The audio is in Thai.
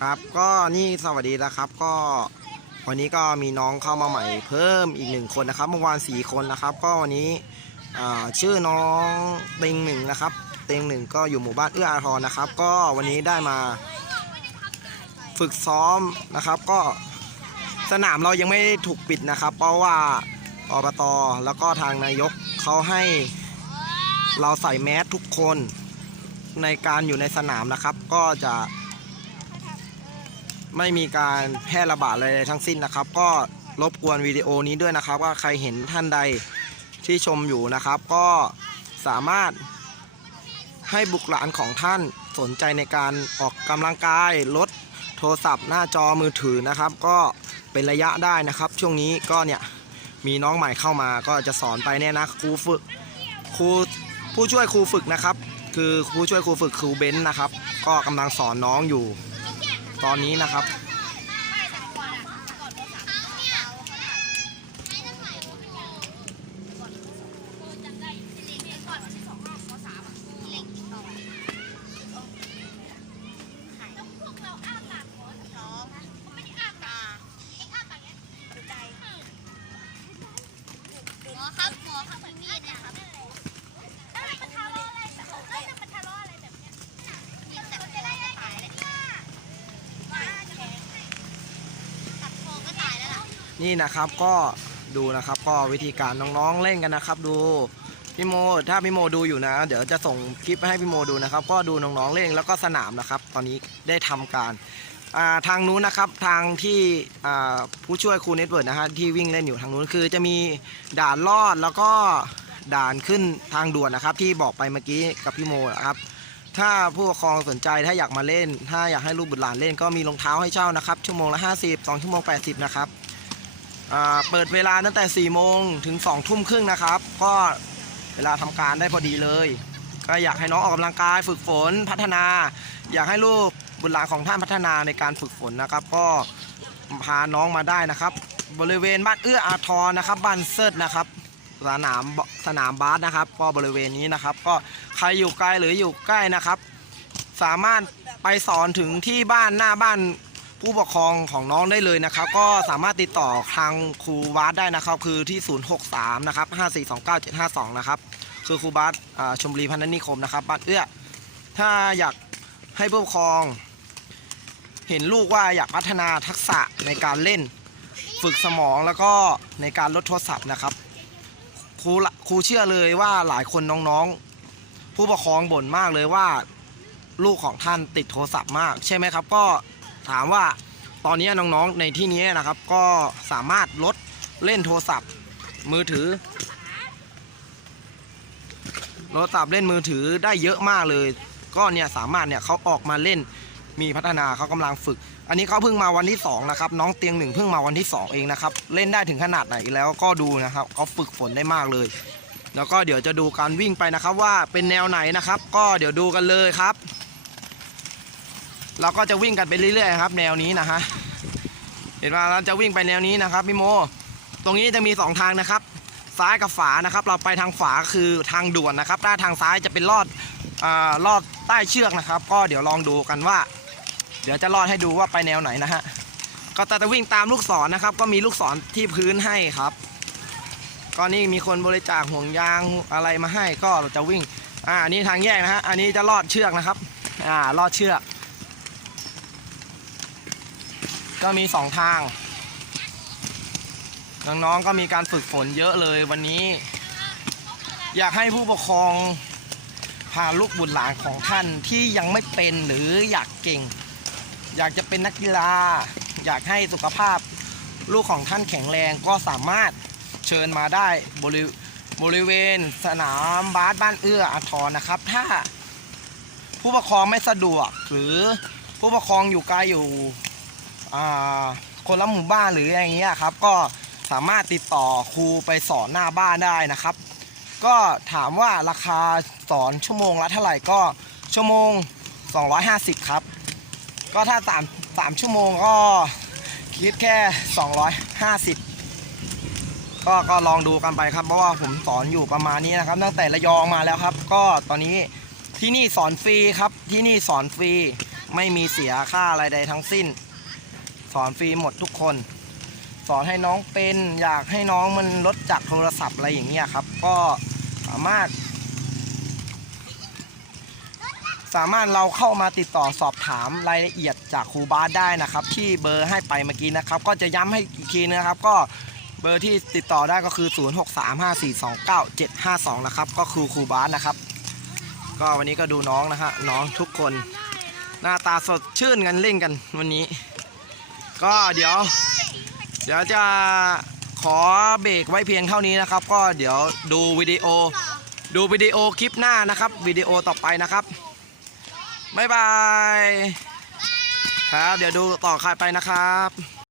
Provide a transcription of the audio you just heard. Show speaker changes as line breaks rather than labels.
ครับก็นี่สวัสดีนะครับ ก็วันนี้ก็มีน้องเข้ามาใหม่เพิ่มอีกหนึ่งคนนะครับ เมื่อวานสี่คนนะครับ ก็วันนี้ชื่อน้องเต็งหนึ่งนะครับ เต็งหนึ่งก็อยู่หมู่บ้านเอื้ออาทรนะครับ ก็วันนี้ได้มาฝึกซ้อมนะครับ ก็สนามเรายังไม่ถูกปิดนะครับ เพราะว่าอบตแล้วก็ทางนายกเขาให้เราใส่แมสทุกคนในการอยู่ในสนามนะครับ ก็จะ ไม่มีการแพร่ระบาดอะไรทั้งสิ้นนะครับ ก็รบกวนวิดีโอนี้ด้วยนะครับ ว่าใครเห็นท่านใดที่ชมอยู่นะครับ ก็สามารถให้บุตรหลานของท่านสนใจในการออกกำลังกายลดโทรศัพท์หน้าจอมือถือนะครับ ก็เป็นระยะได้นะครับ ช่วงนี้ก็เนี่ยมีน้องใหม่เข้ามาก็จะสอนไปเนี่ยนะครูฝึกครูผู้ช่วยครูฝึกนะครับ คือผู้ช่วยครูฝึกครูเบนซ์นะครับ ก็กำลังสอนน้องอยู่ ตอนนี้นะครับ
หมอครับหมอครับมีมีดนะครับแล้วมันทะเลาะอะไรแบบเอ้ยมันทะเลาะอะไรแบบเนี้ยมีแต่จะได้ตายเลยว่าแขนตัดคอก็ตายแล้วล่ะ
นี่นะครับก็ดูนะครับก็วิธีการน้องๆเล่นกันนะครับ ดูพี่โมถ้าพี่โมดูอยู่นะ เดี๋ยวจะส่งคลิปให้พี่โมดูนะครับ ก็ดูน้องๆเล่นแล้วก็สนามนะครับ ตอนนี้ได้ทำการทางนู้นนะครับทางที่ผู้ช่วยครูเน็ตเวิร์ดนะฮะที่วิ่งเล่นอยู่ทางนู้นคือจะมีด่านลอดแล้วก็ด่านขึ้นทางด่วนนะครับ ที่บอกไปเมื่อกี้กับพี่โมนะครับ ถ้าผู้ปกครองสนใจถ้าอยากมาเล่น ถ้าอยากให้ลูกบุตรหลานเล่นก็มีรองเท้าให้เช่านะครับ ชั่วโมงละ 50 2 ชั่วโมง 80 นะครับ เปิดเวลาตั้งแต่4โมงถึง2ทุ่มครึ่งนะครับ ก็เวลาทำการได้พอดีเลย ก็อยากให้น้องออกกำลังกายฝึกฝนพัฒนา อยากให้ลูกบุตรหลานของท่านพัฒนาในการฝึกฝนนะครับ ก็พาน้องมาได้นะครับ บริเวณบ้านเอื้ออาทรนะครับบ้านเซิร์นะครับสนามสนามบาสนะครับ ก็บริเวณนี้นะครับ ก็ใครอยู่ไกลหรืออยู่ใกล้นะครับ สามารถไปสอนถึงที่บ้านหน้าบ้าน ผู้ปกครองของน้องได้เลยนะครับ ก็สามารถติดต่อทางครูบาสได้นะครับ คือที่ 063 นะครับ 5429752 นะครับ คือครูบาสชมบุรีพันธนิคมนะครับบ้านเอื้อ ถ้าอยากให้ผู้ปกครอง เห็นลูกว่าอยากพัฒนาทักษะในการเล่น ฝึกสมองแล้วก็ในการลดโทรศัพท์นะครับครูครูเชื่อเลยว่าหลายคนน้องๆ ผู้ปกครองบ่นมากเลยว่า ลูกของท่านติดโทรศัพท์มาก ใช่ไหมครับ ก็ ถามว่าตอนนี้น้องๆในที่นี้นะครับ ก็สามารถลดเล่นโทรศัพท์ มือถือโทรศัพท์เล่นมือถือได้เยอะมากเลย ก็เนี่ยสามารถเนี่ยเขาออกมาเล่นมีพัฒนาเขากำลังฝึก อันนี้เขาเพิ่งมาวันที่สองนะครับน้องเตียงหนึ่งเพิ่งมาวันที่สองเองนะครับเล่นได้ถึงขนาดไหนแล้วก็ดูนะครับเขาฝึกฝนได้มากเลย แล้วก็เดี๋ยวจะดูการวิ่งไปนะครับว่าเป็นแนวไหนนะครับ ก็เดี๋ยวดูกันเลยครับ เราก็จะวิ่งกันไปเรื่อยๆครับ แนวนี้นะฮะเห็นว่าเราจะวิ่งไปแนวนี้นะครับพี่โม ตรงนี้จะมีสองทางนะครับ ซ้ายกับฝานะครับ เราไปทางฝาคือทางด่วนนะครับด้านทางซ้ายจะเป็นลอดอลอดใต้เชือกนะครับ ก็เดี๋ยวลองดูกันว่า เดี๋ยวจะลอดให้ดูว่าไปแนวไหนนะฮะก็จะวิ่งตามลูกศรนนะครับ ก็มีลูกศรที่พื้นให้ครับก็นี่มีคนบริจาคห่วงยางอะไรมาให้ก็เราจะวิ่งอ่าอันนี้ทางแยกนะฮะอันนี้จะลอดเชือกนะครับอ่าลอดเชือก ก็มีสองทาง น้องๆก็มีการฝึกฝนเยอะเลยวันนี้ อยากให้ผู้ปกครองพาลูกบุตรหลานของท่านที่ยังไม่เป็นหรืออยากเก่ง อยากจะเป็นนักกีฬา อยากให้สุขภาพลูกของท่านแข็งแรงก็สามารถเชิญมาได้บริบริเวณสนามบาสบ้านเอื้ออาทรนะครับ ถ้าผู้ปกครองไม่สะดวกหรือผู้ปกครองอยู่ไกลอยู่ คนละหมู่บ้านหรืออย่างเงี้ยครับ ก็สามารถติดต่อครูไปสอนหน้าบ้านได้นะครับ ก็ถามว่าราคาสอนชั่วโมงละเท่าไหร่ก็ชั่วโมง 250 ครับ ก็ถ้า3 3ชั่วโมงก็คิดแค่ 250 ก็ก็ลองดูกันไปครับ เพราะว่าผมสอนอยู่ประมาณนี้นะครับ ตั้งแต่ระยองมาแล้วครับ ก็ตอนนี้ที่นี่สอนฟรีครับที่นี่สอนฟรีไม่มีเสียค่าอะไรใดทั้งสิ้น สอนฟรีหมดทุกคน สอนให้น้องเป็น อยากให้น้องมันลดจากโทรศัพท์อะไรอย่างเงี้ยครับ ก็สามารถ สามารถเราเข้ามาติดต่อสอบถามรายละเอียดจากครูบาสได้นะครับ ที่เบอร์ให้ไปเมื่อกี้นะครับ ก็จะย้ำให้อีกทีนะครับ ก็เบอร์ที่ติดต่อได้ก็คือ 0635429752 นะครับ ก็คือครูบาสนะครับ ก็วันนี้ก็ดูน้องนะฮะน้องทุกคน หน้าตาสดชื่นกันเล่นกันวันนี้ ก็เดี๋ยว เดี๋ยวจะขอเบรกไว้เพียงเท่านี้นะครับ ก็เดี๋ยวดูวิดีโอ ดูวิดีโอคลิปหน้านะครับวิดีโอต่อไปนะครับบ๊ายบายครับเดี๋ยวดูต่อใครไปนะครับ